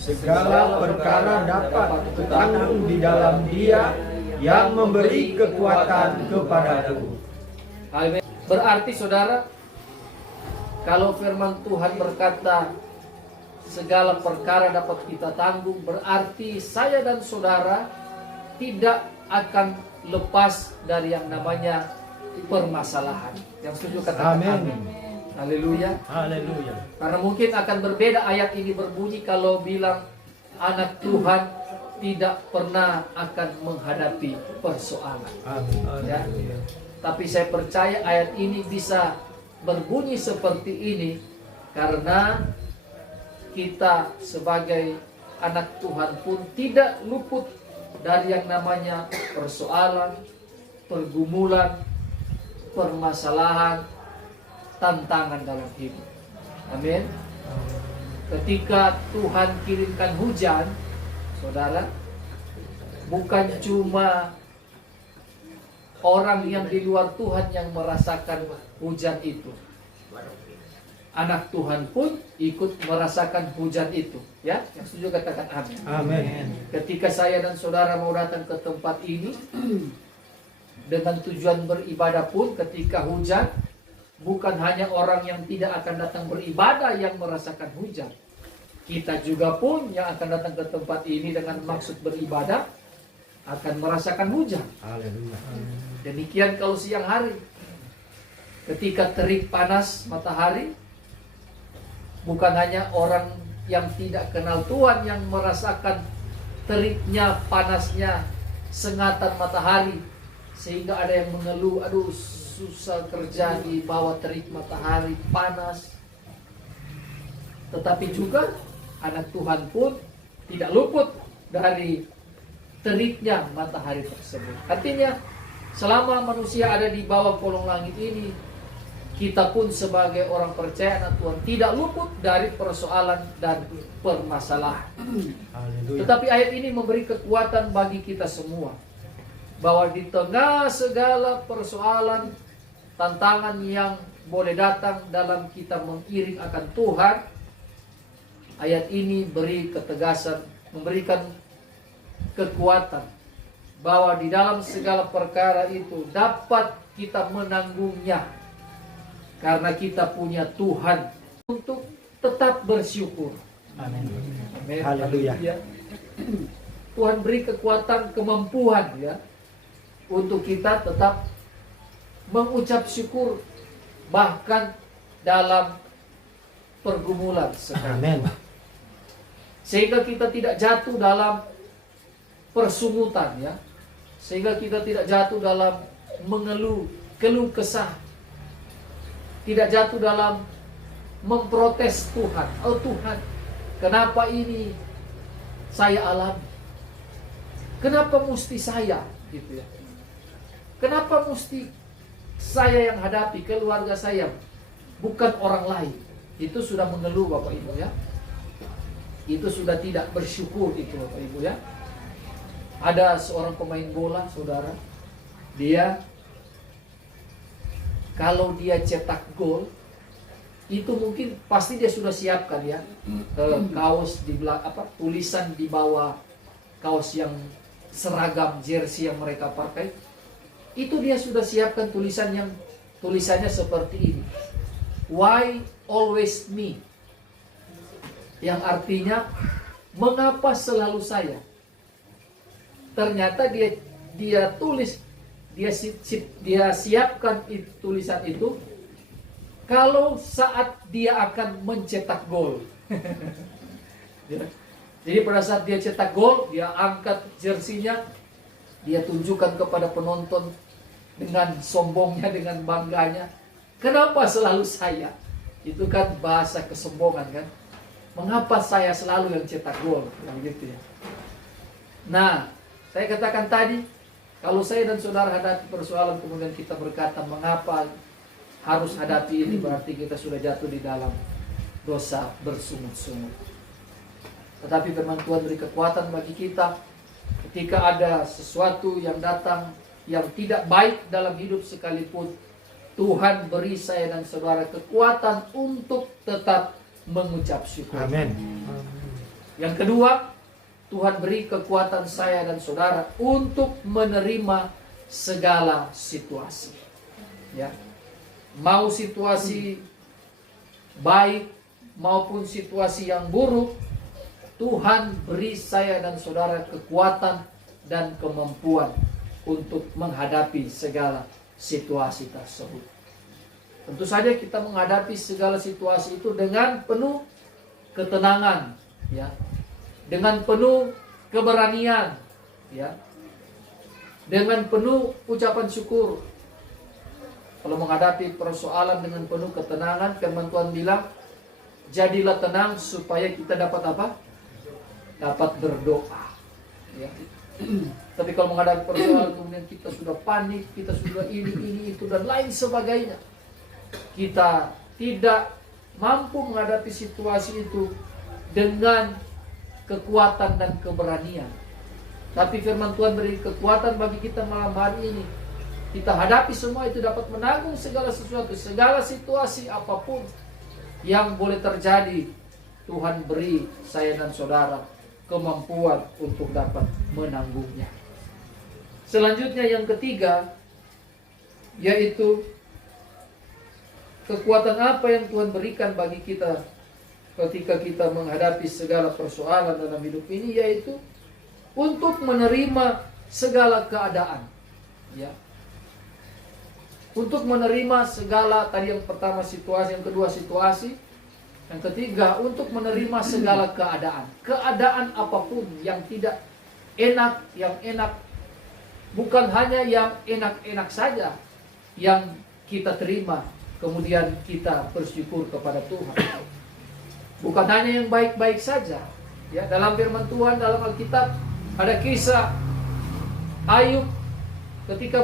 segala perkara dapat kutanggung di dalam Dia yang memberi kekuatan kepadaku. Amin. Berarti saudara, kalau firman Tuhan berkata segala perkara dapat kita tanggung, berarti saya dan saudara tidak akan lepas dari yang namanya permasalahan. Yang setuju katakan amin. Haleluya. Haleluya. Karena mungkin akan berbeda ayat ini berbunyi kalau bilang anak Tuhan tidak pernah akan menghadapi persoalan. Amin. Ya. Tapi saya percaya ayat ini bisa berbunyi seperti ini karena kita sebagai anak Tuhan pun tidak luput dari yang namanya persoalan, pergumulan, permasalahan, tantangan dalam hidup. Amin. Ketika Tuhan kirimkan hujan, saudara, bukan cuma orang yang di luar Tuhan yang merasakan hujan itu. Anak Tuhan pun ikut merasakan hujan itu, ya. Yang setuju katakan amin. Amin. Ketika saya dan saudara mau datang ke tempat ini dengan tujuan beribadah pun, ketika hujan, bukan hanya orang yang tidak akan datang beribadah yang merasakan hujan. Kita juga pun yang akan datang ke tempat ini dengan maksud beribadah akan merasakan hujan. Haleluya. Demikian kalau siang hari, ketika terik panas matahari, bukan hanya orang yang tidak kenal Tuhan yang merasakan teriknya, panasnya, sengatan matahari, sehingga ada yang mengeluh, aduh susah kerja di bawah terik matahari panas. Tetapi juga anak Tuhan pun tidak luput dari teriknya matahari tersebut. Artinya selama manusia ada di bawah kolong langit ini, kita pun sebagai orang percaya anak Tuhan tidak luput dari persoalan dan permasalahan. Haleluya. Tetapi ayat ini memberi kekuatan bagi kita semua, bahwa di tengah segala persoalan, tantangan yang boleh datang dalam kita mengiring akan Tuhan, ayat ini beri ketegasan, memberikan kekuatan bahwa di dalam segala perkara itu dapat kita menanggungnya karena kita punya Tuhan untuk tetap bersyukur. Amin. Amin. Haleluya. Tuhan beri kekuatan, kemampuan ya untuk kita tetap mengucap syukur bahkan dalam pergumulan sekarang. Amin. Sehingga kita tidak jatuh dalam persungutan ya. Sehingga kita tidak jatuh dalam mengeluh, keluh kesah. Tidak jatuh dalam memprotes Tuhan. Oh Tuhan, kenapa ini saya alami? Kenapa mesti saya gitu ya? Kenapa mesti saya yang hadapi, keluarga saya, bukan orang lain? Itu sudah mengeluh Bapak Ibu ya. Itu sudah tidak bersyukur itu Bapak Ibu ya. Ada seorang pemain bola, saudara. Dia kalau dia cetak gol, itu mungkin pasti dia sudah siapkan ya kaos di belakang, tulisan di bawah kaos yang seragam jersey yang mereka pakai. Itu dia sudah siapkan tulisannya seperti ini. Why always me? Yang artinya mengapa selalu saya? Ternyata dia tulis, dia siapkan tulisan itu kalau saat dia akan mencetak gol. Ya. Jadi pada saat dia cetak gol, dia angkat jersinya, dia tunjukkan kepada penonton dengan sombongnya, dengan bangganya. Kenapa selalu saya? Itu kan bahasa kesombongan kan. Mengapa saya selalu yang cetak gol? Begitu ya. Nah, saya katakan tadi, kalau saya dan saudara hadapi persoalan kemudian kita berkata mengapa harus hadapi ini, berarti kita sudah jatuh di dalam dosa bersungut-sungut. Tetapi firman Tuhan beri kekuatan bagi kita ketika ada sesuatu yang datang yang tidak baik dalam hidup sekalipun, Tuhan beri saya dan saudara kekuatan untuk tetap mengucap syukur. Amin. Yang kedua, Tuhan beri kekuatan saya dan saudara untuk menerima segala situasi. Ya. Mau situasi baik maupun situasi yang buruk, Tuhan beri saya dan saudara kekuatan dan kemampuan untuk menghadapi segala situasi tersebut. Tentu saja kita menghadapi segala situasi itu dengan penuh ketenangan, ya, dengan penuh keberanian, ya, dengan penuh ucapan syukur. Kalau menghadapi persoalan dengan penuh ketenangan, firman Tuhan bilang, jadilah tenang supaya kita dapat apa? Dapat berdoa. Ya. Tapi kalau menghadapi persoalan kemudian kita sudah panik, kita sudah ini itu dan lain sebagainya, kita tidak mampu menghadapi situasi itu dengan kekuatan dan keberanian. Tapi firman Tuhan beri kekuatan bagi kita malam hari ini. Kita hadapi semua itu, dapat menanggung segala sesuatu, segala situasi apapun yang boleh terjadi. Tuhan beri saya dan saudara kemampuan untuk dapat menanggungnya. Selanjutnya yang ketiga, yaitu kekuatan apa yang Tuhan berikan bagi kita ketika kita menghadapi segala persoalan dalam hidup ini, yaitu untuk menerima segala keadaan. Ya. Untuk menerima segala, tadi yang pertama situasi, yang kedua situasi, yang ketiga untuk menerima segala keadaan. Keadaan apapun yang tidak enak, yang enak, bukan hanya yang enak-enak saja yang kita terima, kemudian kita bersyukur kepada Tuhan. Bukan hanya yang baik-baik saja. Ya, dalam firman Tuhan, dalam Alkitab ada kisah Ayub ketika